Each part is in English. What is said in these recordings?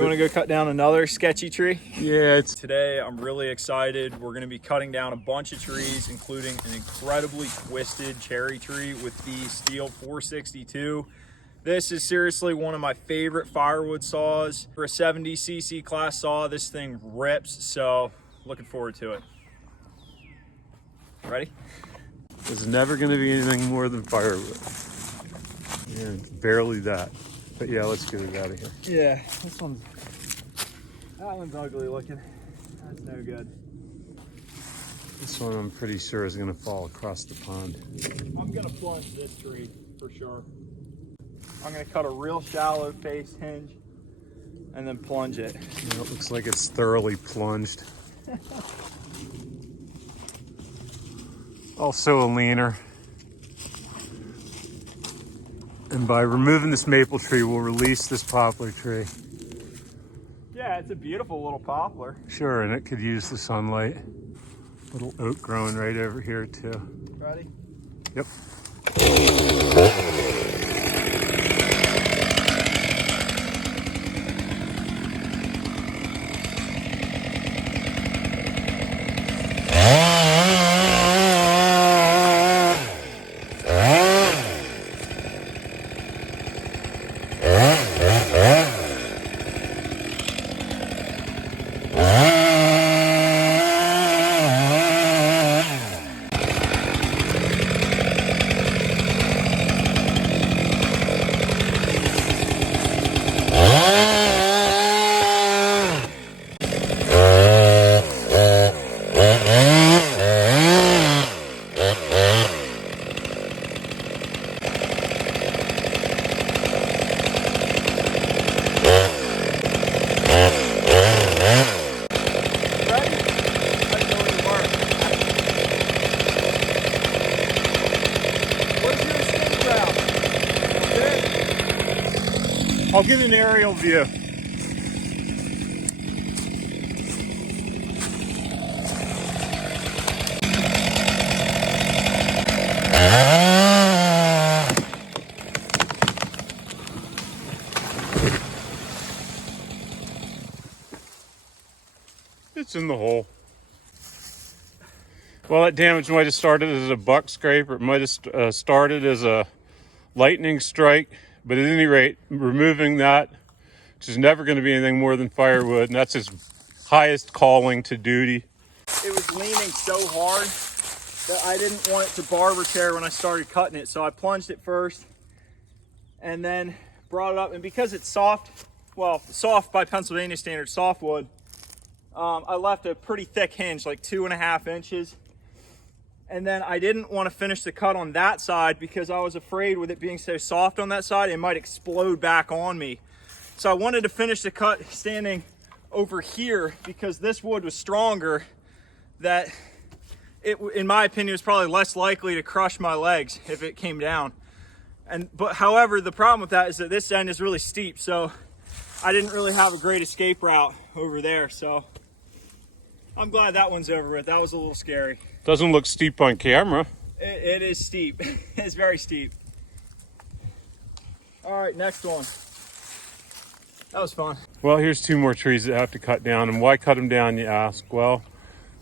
You want to go cut down another sketchy tree? Yeah, Today I'm really excited. We're going to be cutting down a bunch of trees, including an incredibly twisted cherry tree with the STIHL 462. This is seriously one of my favorite firewood saws. For a 70cc class saw, this thing rips, so looking forward to it. Ready? there's never going to be anything more than firewood. Yeah, barely that. But yeah, let's get it out of here. Yeah, that one's ugly looking. That's no good. This one I'm pretty sure is going to fall across the pond. I'm going to plunge this tree for sure. I'm going to cut a real shallow face hinge and then plunge it. Yeah, it looks like it's thoroughly plunged. Also a leaner. And by removing this maple tree, we'll release this poplar tree. Yeah, it's a beautiful little poplar. Sure, and it could use the sunlight. Little oak growing right over here too. Ready? Yep. I'll give you an aerial view. It's in the hole. Well, that damage might have started as a buck scrape, or it might have started as a lightning strike. But at any rate, removing that, which is never going to be anything more than firewood, and that's his highest calling to duty. It was leaning so hard that I didn't want it to barber chair when I started cutting it. So I plunged it first and then brought it up. And because it's soft, well, soft by Pennsylvania standards, softwood, I left a pretty thick hinge, like 2.5 inches. And then I didn't want to finish the cut on that side because I was afraid with it being so soft on that side, it might explode back on me. So I wanted to finish the cut standing over here because this wood was stronger, that it, in my opinion, was probably less likely to crush my legs if it came down. But however, the problem with that is that this end is really steep, so I didn't really have a great escape route over there. So I'm glad that one's over with. That was a little scary. Doesn't look steep on camera. It is steep. It's very steep. All right, next one. That was fun. Well, here's 2 more trees that have to cut down. And why cut them down, you ask? Well,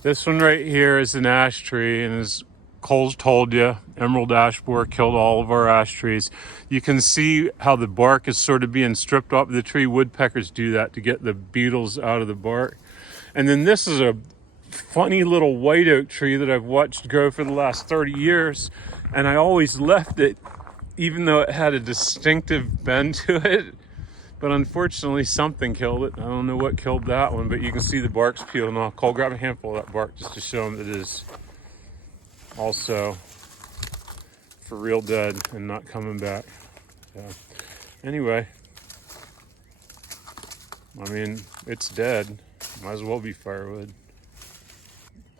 this one right here is an ash tree, and as Cole's told you, emerald ash borer killed all of our ash trees. You can see how the bark is sort of being stripped off the tree. Woodpeckers do that to get the beetles out of the bark. And then this is a funny little white oak tree that I've watched grow for the last 30 years, and I always left it even though it had a distinctive bend to it, but unfortunately something killed it. I don't know what killed that one, but you can see the bark's peeling off. Cole, grab a handful of that bark just to show them that it is also for real dead and not coming back. So anyway, I mean, it's dead. Might as well be firewood.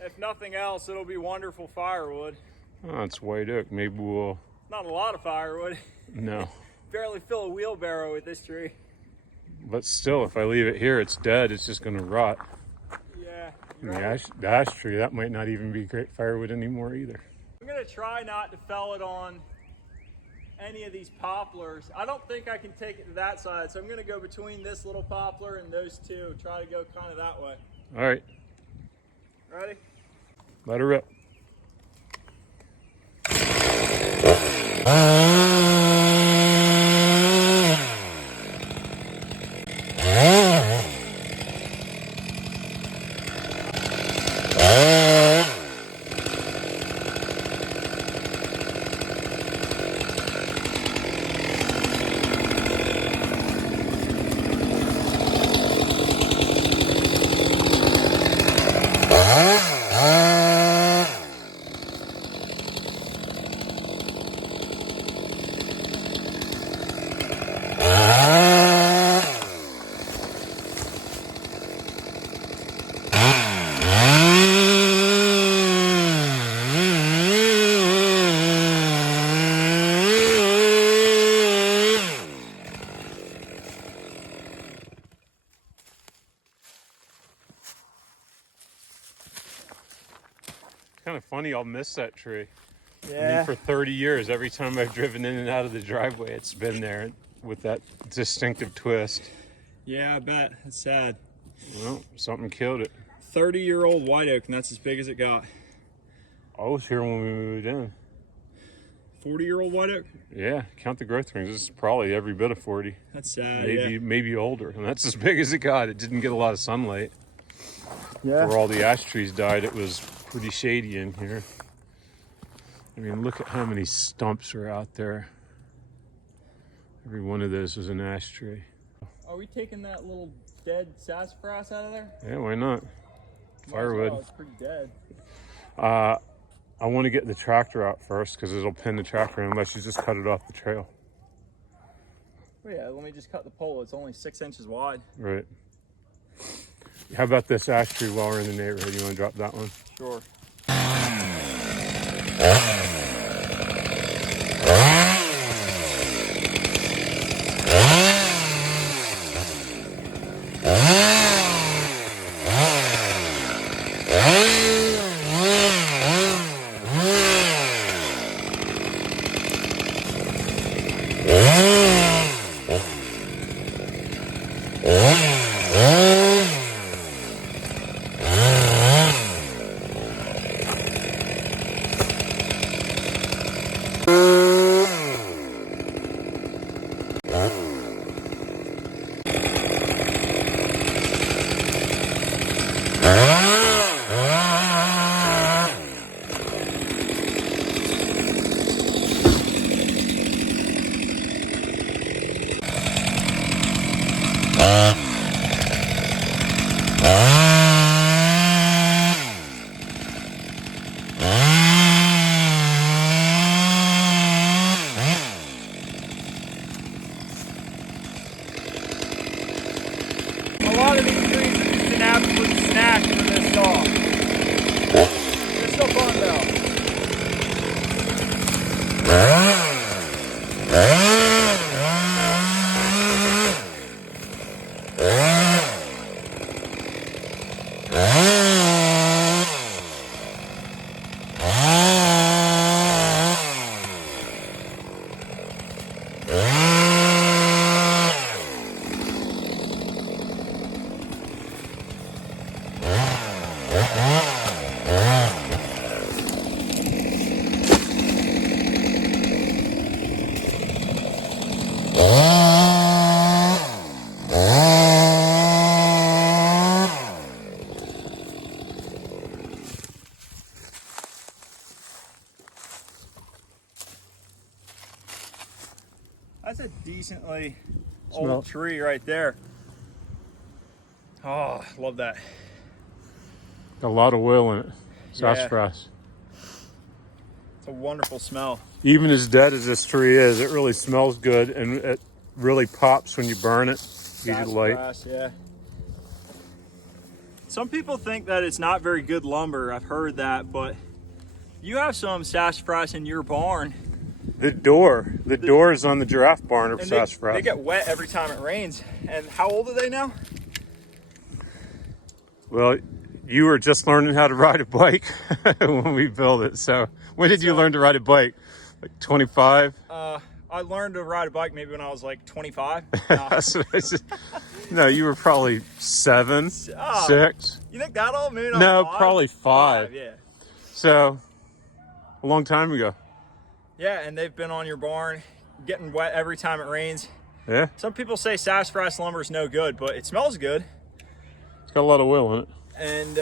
If nothing else, it'll be wonderful firewood. Oh, it's white oak. Maybe we'll... Not a lot of firewood. No. Barely fill a wheelbarrow with this tree. But still, if I leave it here, it's dead. It's just going to rot. Yeah. And the ash tree, that might not even be great firewood anymore either. I'm going to try not to fell it on any of these poplars. I don't think I can take it to that side, so I'm gonna go between this little poplar and those two. Try to go kind of that way. All right. Ready? Let her rip. Kind of funny, I'll miss that tree. I mean, for 30 years, every time I've driven in and out of the driveway, it's been there with that distinctive twist. Yeah, I bet. That's sad. Well, something killed it. 30-year-old white oak, and that's as big as it got. I was here when we moved in. 40-year-old white oak? Yeah, count the growth rings. This is probably every bit of 40. That's sad, Maybe older. And that's as big as it got. It didn't get a lot of sunlight. Yeah. Where all the ash trees died, it was pretty shady in here. I mean, look at how many stumps are out there. Every one of those is an ash tree. Are we taking that little dead sassafras out of there? Yeah, why not? Firewood. Oh, it's pretty dead. I want to get the tractor out first because it'll pin the tractor unless you just cut it off the trail. Well, yeah, let me just cut the pole. It's only 6 inches wide. Right. How about this ash tree while we're in the neighborhood? You want to drop that one? Sure. A lot of these trees are just an absolute snack for this dog. They're still fun though. That's a decently old tree right there. Oh, love that. Got a lot of oil in it. Sassafras. It's a wonderful smell. Even as dead as this tree is, it really smells good and it really pops when you burn it. Gives you light. Sassafras, yeah. Some people think that it's not very good lumber. I've heard that, but you have some sassafras in your barn. The door is on the giraffe barn of sassafras. They get wet every time it rains. And how old are they now? Well, you were just learning how to ride a bike when we built it. So when did you learn to ride a bike? Like 25? I learned to ride a bike maybe when I was like 25. No. That's what I said. No, you were probably 7, Oh, 6. You think that old? Maybe not No, 5? probably 5. Yeah. So, a long time ago. Yeah, and they've been on your barn, getting wet every time it rains. Yeah. Some people say sassafras lumber is no good, but it smells good. It's got a lot of oil in it. And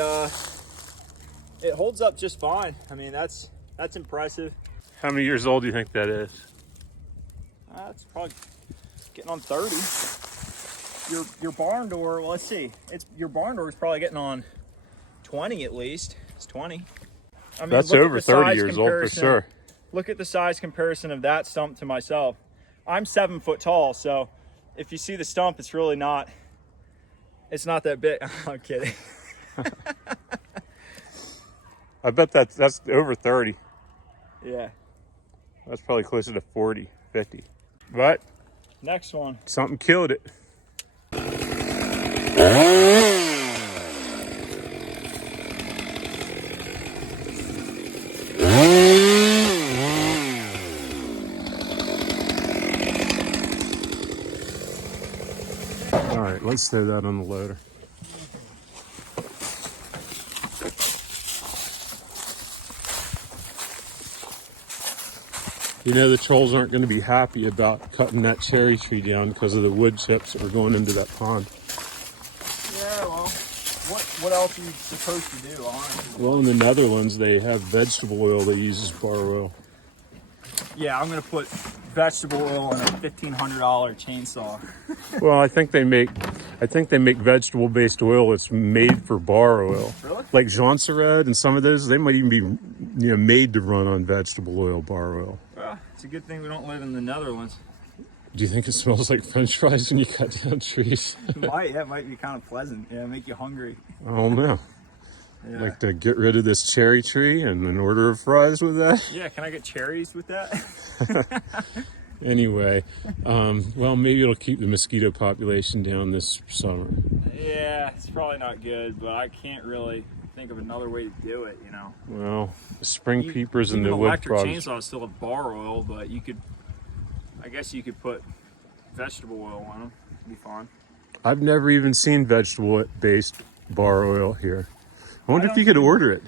it holds up just fine. I mean, that's impressive. How many years old do you think that is? It's probably getting on 30. Your barn door, well, let's see. Your barn door is probably getting on 20 at least. It's 20. I mean, that's over 30 years old for sure. Look at the size comparison of that stump to myself. I'm 7 foot tall, so if you see the stump, it's really not. It's not that big. I'm kidding. I bet that's over 30. Yeah. That's probably closer to 40, 50. But next one. Something killed it. All right, let's throw that on the loader. You know, the trolls aren't going to be happy about cutting that cherry tree down because of the wood chips that are going into that pond. Yeah, well, what else are you supposed to do, honestly? Well, in the Netherlands, they have vegetable oil they use as bar oil. Yeah, I'm going to put vegetable oil in a $1,500 chainsaw. Well, I think they make vegetable-based oil that's made for bar oil. Really? Like Jean-Sered and some of those, they might even be, made to run on vegetable oil, bar oil. Well, it's a good thing we don't live in the Netherlands. Do you think it smells like French fries when you cut down trees? It might be kind of pleasant. Yeah, make you hungry. I don't know. Yeah. Like to get rid of this cherry tree and an order of fries with that? Yeah, can I get cherries with that? Anyway, well, maybe it'll keep the mosquito population down this summer. Yeah, it's probably not good, but I can't really think of another way to do it, Well, spring peepers and the wood electric products. chainsaw still have bar oil, but I guess you could put vegetable oil on them. It'd be fine. I've never even seen vegetable-based bar oil here. I wonder if you could order it.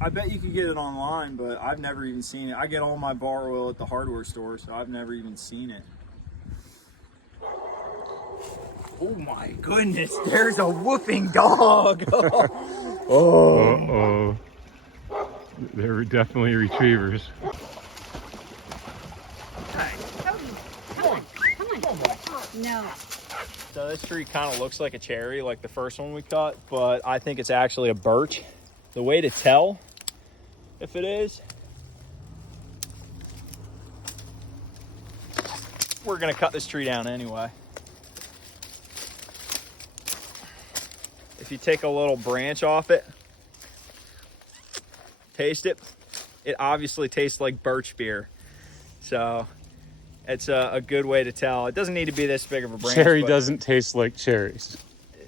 I bet you could get it online, but I've never even seen it. I get all my bar oil at the hardware store, so I've never even seen it. Oh my goodness, there's a whooping dog. Uh-oh. They're definitely retrievers. Come on. No. So this tree kind of looks like a cherry, like the first one we cut, but I think it's actually a birch. The way to tell if it is, we're gonna cut this tree down anyway. If you take a little branch off it, taste it, it obviously tastes like birch beer. So it's a good way to tell. It doesn't need to be this big of a branch. Cherry doesn't taste like cherries.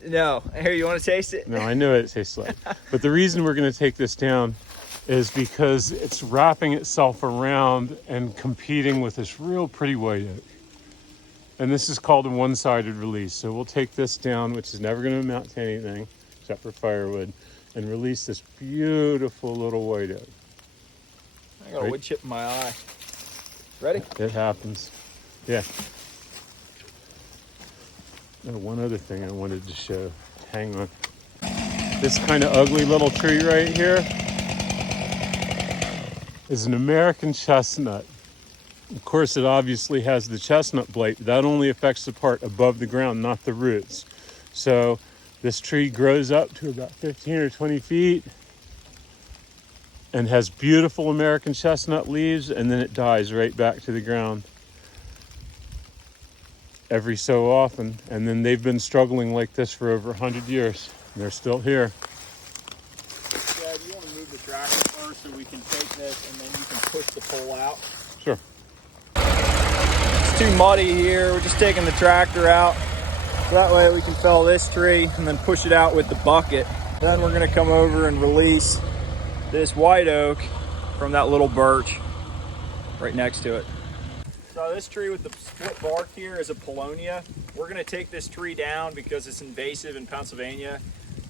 No. Here, you want to taste it? No, I know what it tastes like. But the reason we're going to take this down is because it's wrapping itself around and competing with this real pretty white oak. And this is called a one-sided release. So we'll take this down, which is never going to amount to anything except for firewood, and release this beautiful little white oak. I got a wood chip in my eye. Ready? It happens. Yeah. One other thing I wanted to show. Hang on. This kind of ugly little tree right here is an American chestnut. Of course, it obviously has the chestnut blight. That only affects the part above the ground, not the roots. So this tree grows up to about 15 or 20 feet and has beautiful American chestnut leaves, and then it dies right back to the ground every so often. And then they've been struggling like this for over 100 years. And they're still here. Dad, you want to move the tractor first so we can take this and then you can push the pole out? Sure. It's too muddy here. We're just taking the tractor out. So that way we can fell this tree and then push it out with the bucket. Then we're going to come over and release this white oak from that little birch right next to it. So this tree with the split bark here is a Paulownia. We're gonna take this tree down because it's invasive in Pennsylvania.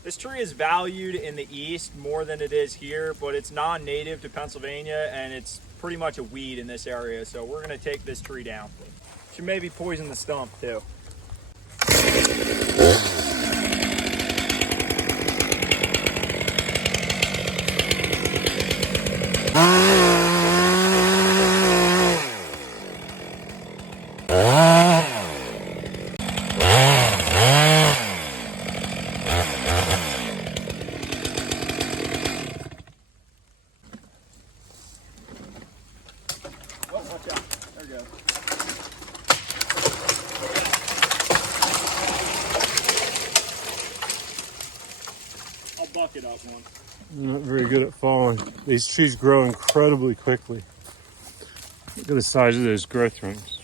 This tree is valued in the East more than it is here, but it's non-native to Pennsylvania and it's pretty much a weed in this area. So we're gonna take this tree down. Should maybe poison the stump too. Oh, watch out. There we go. I'll bucket up one. I'm not very good at falling. These trees grow incredibly quickly. Look at the size of those growth rings.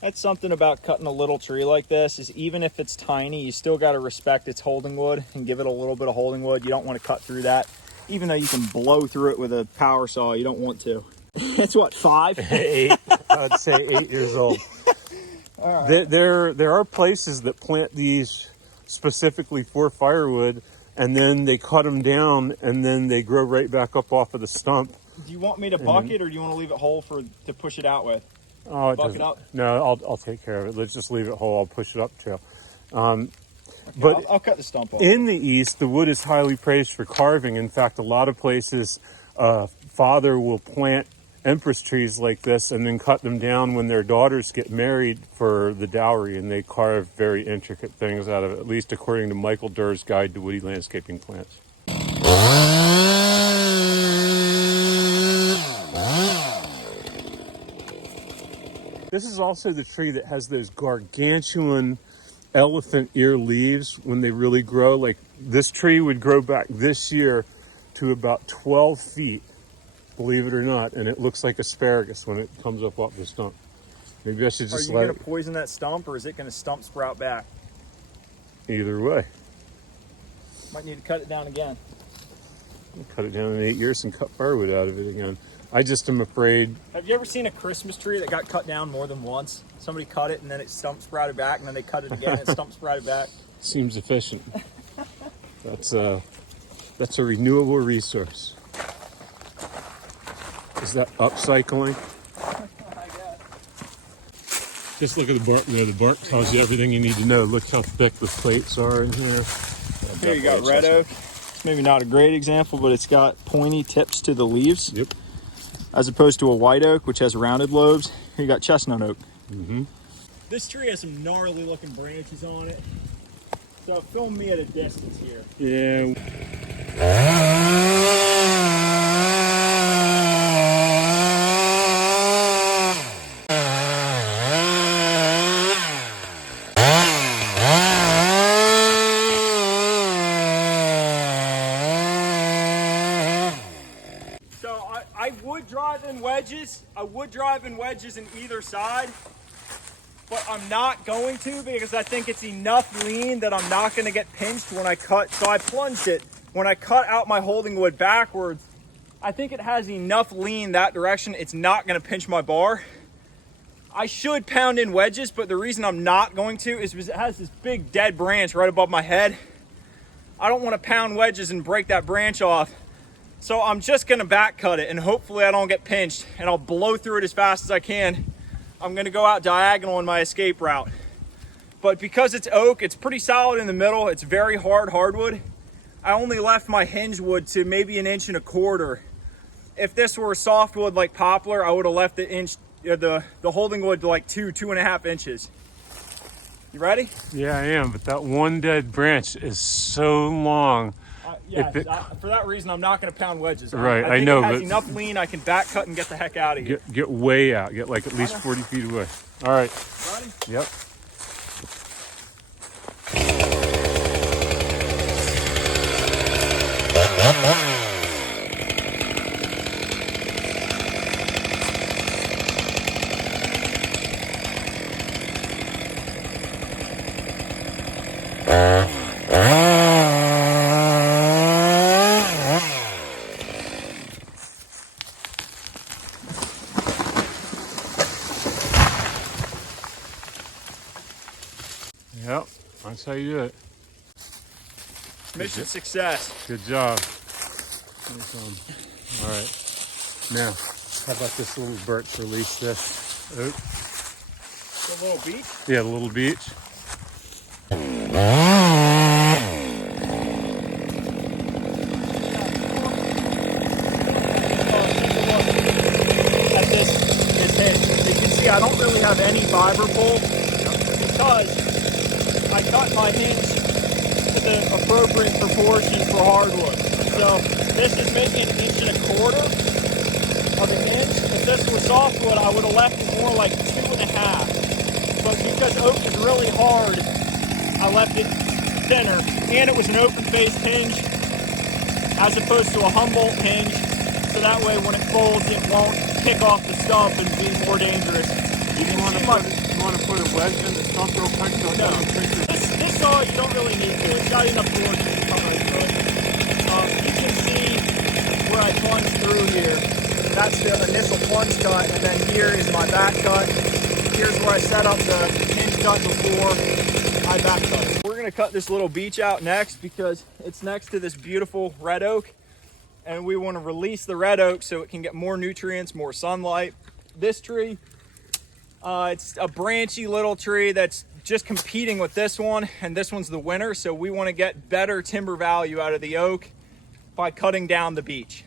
That's something about cutting a little tree like this, is even if it's tiny, you still got to respect its holding wood and give it a little bit of holding wood. You don't want to cut through that. Even though you can blow through it with a power saw, you don't want to. It's what, 5? 8. I'd say 8 years old. All right. There are places that plant these specifically for firewood, and then they cut them down, and then they grow right back up off of the stump. Do you want me to bucket, or do you want to leave it whole to push it out with? Oh, it Bucket doesn't. up? No, I'll take care of it. Let's just leave it whole. I'll push it up trail. Okay, But I'll cut the stump off. in the East, the wood is highly praised for carving. In fact, a lot of places, father will plant empress trees like this and then cut them down when their daughters get married for the dowry, and they carve very intricate things out of it, at least according to Michael Durr's Guide to Woody Landscaping Plants. This is also the tree that has those gargantuan elephant ear leaves when they really grow. Like this tree would grow back this year to about 12 feet, believe it or not, and it looks like asparagus when it comes up off the stump. Maybe I should just Are you going to poison that stump, or is it going to stump sprout back? Either way. Might need to cut it down again. I'll cut it down in 8 years and cut firewood out of it again. I just am afraid. Have you ever seen a Christmas tree that got cut down more than once? Somebody cut it and then it stump sprouted back, and then they cut it again and it stump sprouted back. Seems efficient. That's a renewable resource. Is that upcycling? I guess. Just look at the bark there. The bark tells you everything you need to know. Look how thick the plates are in here. Here you got red oak. It's maybe not a great example, but it's got pointy tips to the leaves. Yep. As opposed to a white oak, which has rounded lobes. Here you got chestnut oak. Mm-hmm. This tree has some gnarly looking branches on it. So film me at a distance here. Yeah. I would drive in wedges in either side, but I'm not going to because I think it's enough lean that I'm not going to get pinched when I cut. So I plunged it. When I cut out my holding wood backwards, I think it has enough lean that direction. It's not going to pinch my bar. I should pound in wedges, but the reason I'm not going to is because it has this big dead branch right above my head. I don't want to pound wedges and break that branch off. So I'm just gonna back cut it and hopefully I don't get pinched, and I'll blow through it as fast as I can. I'm gonna go out diagonal in my escape route. But because it's oak, it's pretty solid in the middle. It's very hard hardwood. I only left my hinge wood to maybe 1.25 inches. If this were softwood like poplar, I would have left the holding wood to like 2.5 inches. You ready? Yeah, I am, but that one dead branch is so long. For that reason, I'm not going to pound wedges. Right, I think know. it has But enough lean, I can back cut and get the heck out of here. Get way out. Get like at least 40 feet away. All right. Ready? Yep. Yep, that's how you do it. Mission success. Good job. All right. Now, how about this little birch? Release this. Oop. The little beach? Yeah, the little beach. At this hinge. You can see I don't really have any fiber pull because I cut my hinge to the appropriate proportion for hardwood. So this is making 1.25 inches of a hinge. If this was softwood, I would have left it more like 2.5. But because oak is really hard, I left it thinner. And it was an open-faced hinge as opposed to a Humboldt hinge. So that way when it folds, it won't kick off the stump and be more dangerous. You want to put a wedge in the stump real quick? So No. This saw, you don't really need to. It's got enough board to come right through it. You can see where I plunged through here. That's the initial plunge cut, and then here is my back cut. Here's where I set up the hinge cut before I back cut it. We're gonna cut this little beech out next because it's next to this beautiful red oak, and we want to release the red oak so it can get more nutrients, more sunlight. This tree, it's a branchy little tree that's just competing with this one, and this one's the winner, so we want to get better timber value out of the oak by cutting down the beech.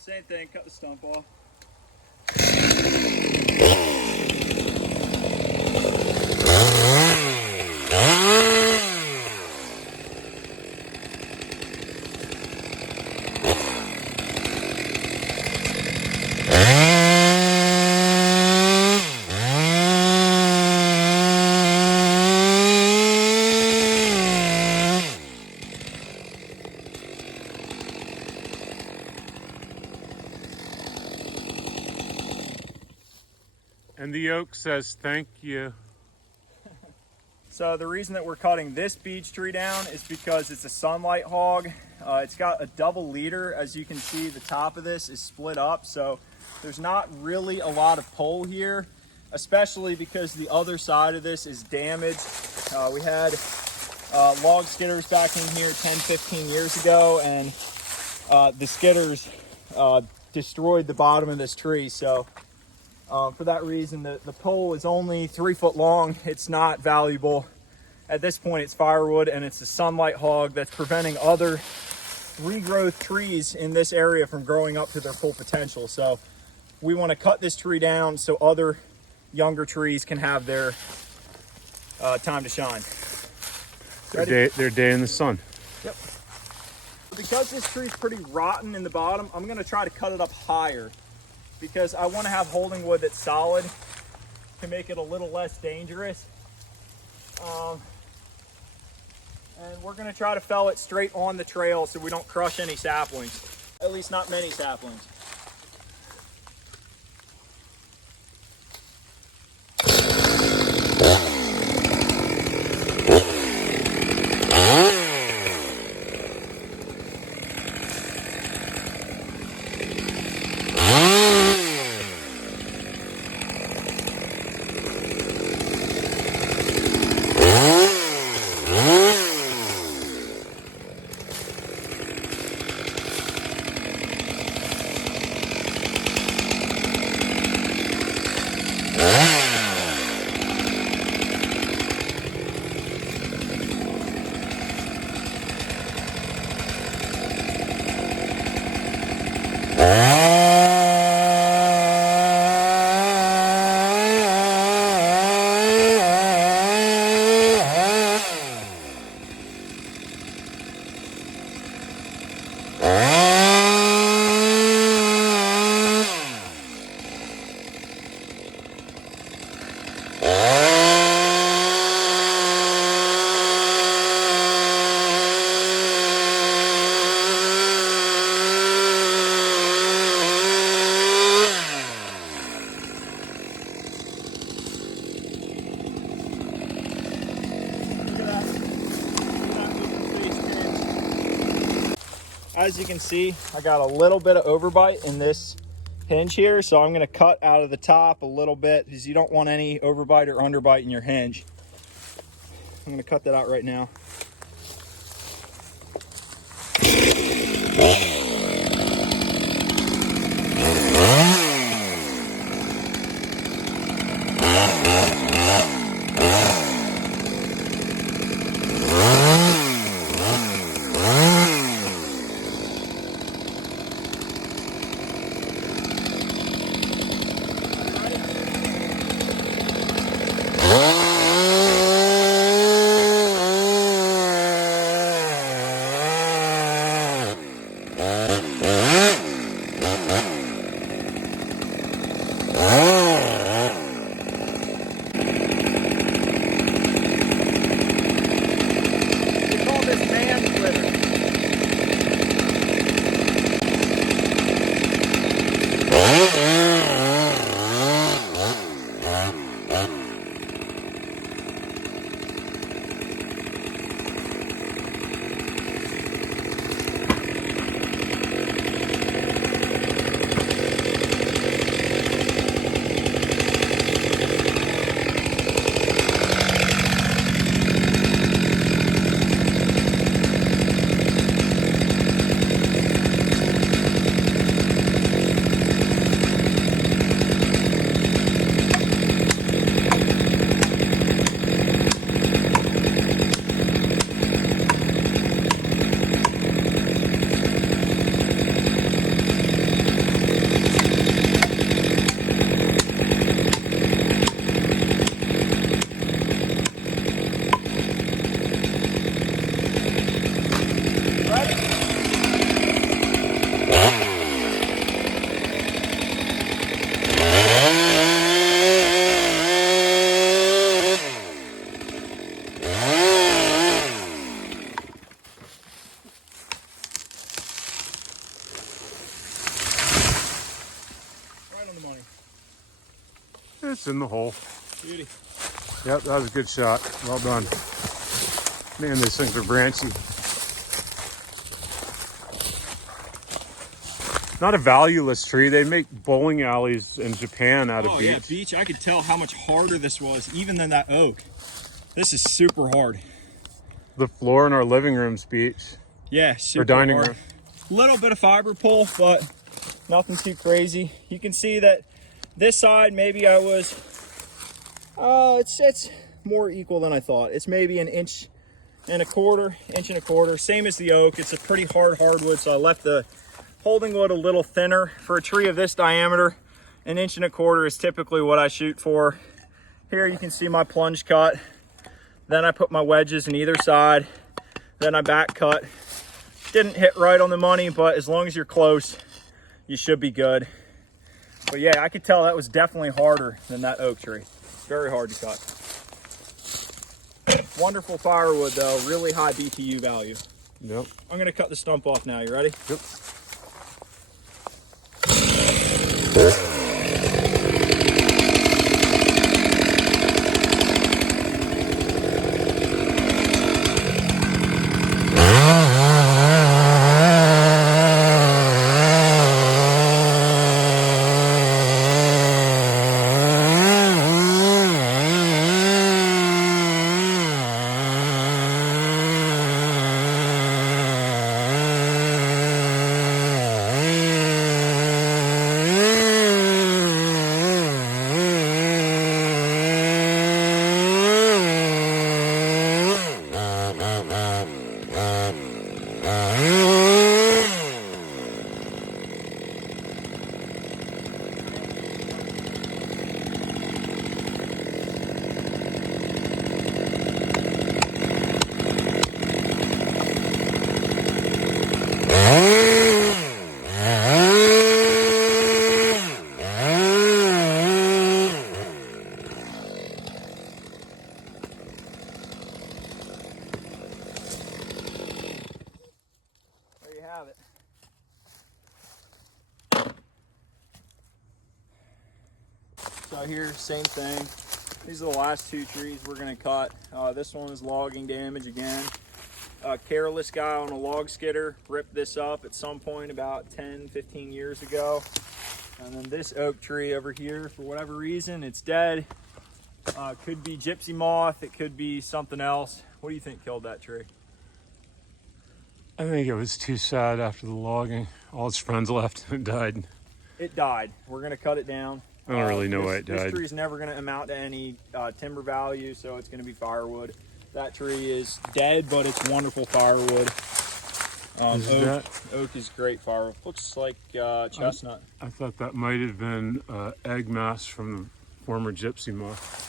Same thing, cut the stump off. And the oak says thank you. So the reason that we're cutting this beech tree down is because it's a sunlight hog. It's got a double leader. As you can see, the top of this is split up, so there's not really a lot of pull here, especially because the other side of this is damaged. We had log skidders back in here 10-15 years ago, and the skidders destroyed the bottom of this tree. So for that reason, the pole is only 3 foot long. It's not valuable. At this point, it's firewood, and it's a sunlight hog that's preventing other regrowth trees in this area from growing up to their full potential. So we want to cut this tree down so other younger trees can have their time to shine. Their day in the sun. Yep. Because this tree's pretty rotten in the bottom, I'm going to try to cut it up higher, because I want to have holding wood that's solid to make it a little less dangerous. And we're going to try to fell it straight on the trail so we don't crush any saplings, at least not many saplings. as you can see, I got a little bit of overbite in this hinge here, so I'm going to cut out of the top a little bit because you don't want any overbite or underbite in your hinge. I'm going to cut that out right now. It's in the hole. Beauty. Yep, that was a good shot. Well done. Man, these things are branchy. Not a valueless tree. They make bowling alleys in Japan out of beech. Yeah, beech. I could tell how much harder this was even than that oak. This is super hard. The floor in our living room's beech. Yeah, super or dining hard. room. Little bit of fiber pull, but nothing too crazy. You can see that this side, maybe I was, it's more equal than I thought. It's maybe an inch and a quarter. Same as the oak. It's a pretty hard hardwood, so I left the holding wood a little thinner. For a tree of this diameter, an inch and a quarter is typically what I shoot for. Here you can see my plunge cut. Then I put my wedges in either side. Then I back cut. Didn't hit right on the money, but as long as you're close, you should be good. But yeah, I could tell that was definitely harder than that oak tree. Very hard to cut. Wonderful firewood though, really high BTU value. Yep. I'm gonna cut the stump off now, you ready? Yep. There you have it. So here, same thing. These are the last two trees we're gonna cut. This one is logging damage again. A careless guy on a log skidder ripped this up at some point about 10-15 years ago. And then this oak tree over here, for whatever reason, it's dead. Could be gypsy moth, it could be something else. What do you think killed that tree? I think it was too sad after the logging. All its friends left and it died. It died. We're gonna cut it down. I don't really know why it died. This tree's never gonna amount to any timber value, so it's gonna be firewood. That tree is dead, but it's wonderful firewood. Oak is great firewood. Looks like chestnut. I thought that might have been egg mass from the former gypsy moth.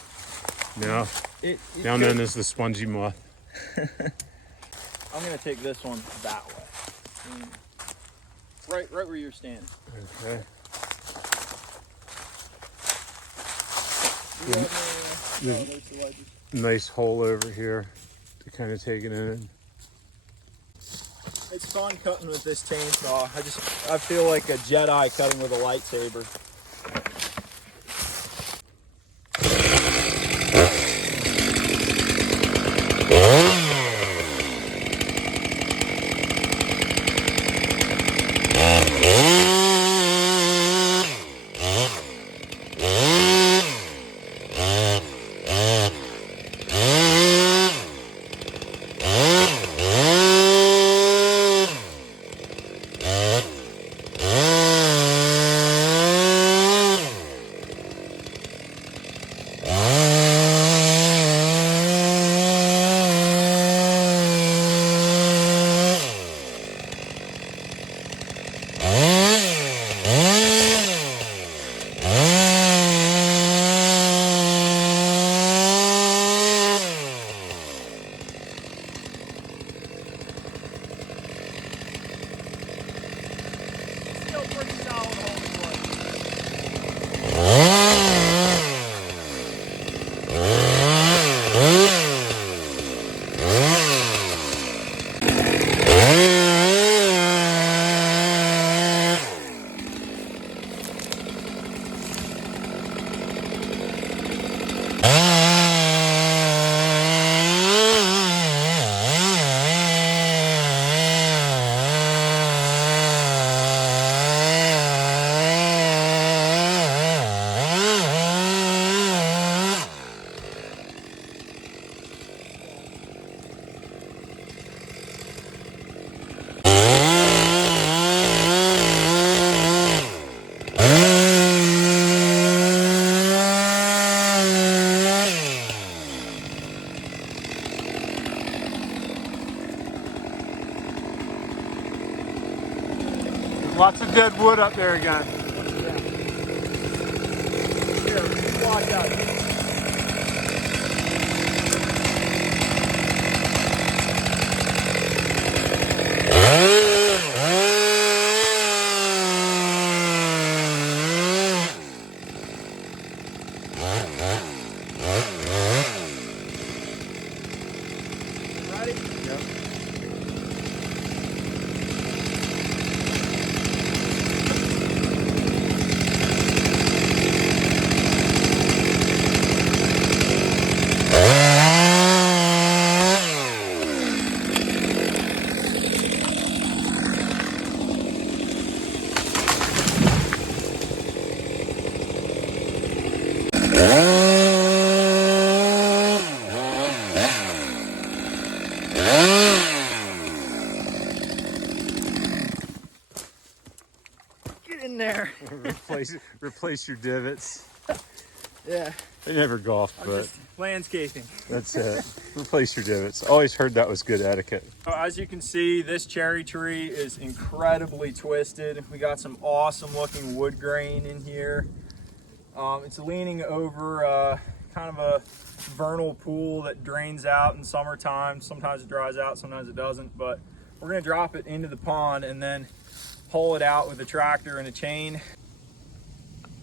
No, now known as the spongy moth. I'm gonna take this one that way. Right where you're standing. Okay. Nice hole over here to kind of take it in. It's fun cutting with this chainsaw. I feel like a Jedi cutting with a lightsaber. Lots of dead wood up there again. Here, watch out. Get in there. replace your divots. Yeah. They never golfed, I'm but just landscaping. that's it. Replace your divots. Always heard that was good etiquette. As you can see, this cherry tree is incredibly twisted. We got some awesome looking wood grain in here. It's leaning over kind of a vernal pool that drains out in summertime. Sometimes it dries out, sometimes it doesn't, but we're gonna drop it into the pond and then pull it out with a tractor and a chain.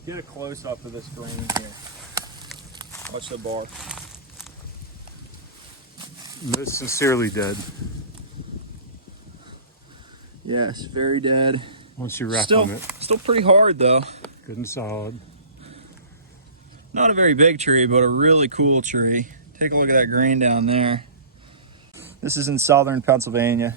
Get a close up of this grain here. Watch the bark. Most sincerely dead. Yes, very dead. Once you wrap Still, on it, still pretty hard though. good and solid. Not a very big tree, but a really cool tree. Take a look at that grain down there. This is in southern Pennsylvania.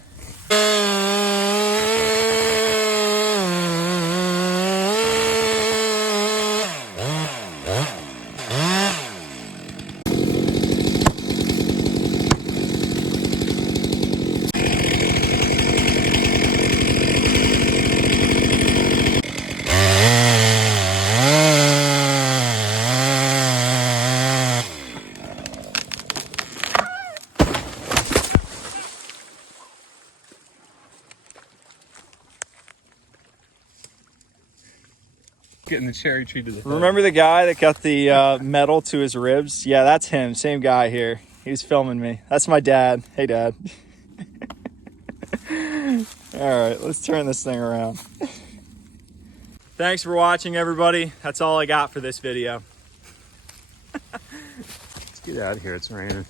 Getting the cherry tree to the head. Remember the guy that got the metal to his ribs? Yeah, that's him. Same guy here. He was filming me. That's my dad. Hey, Dad. All right, let's turn this thing around. Thanks for watching, everybody. That's all I got for this video. Let's get out of here. It's raining.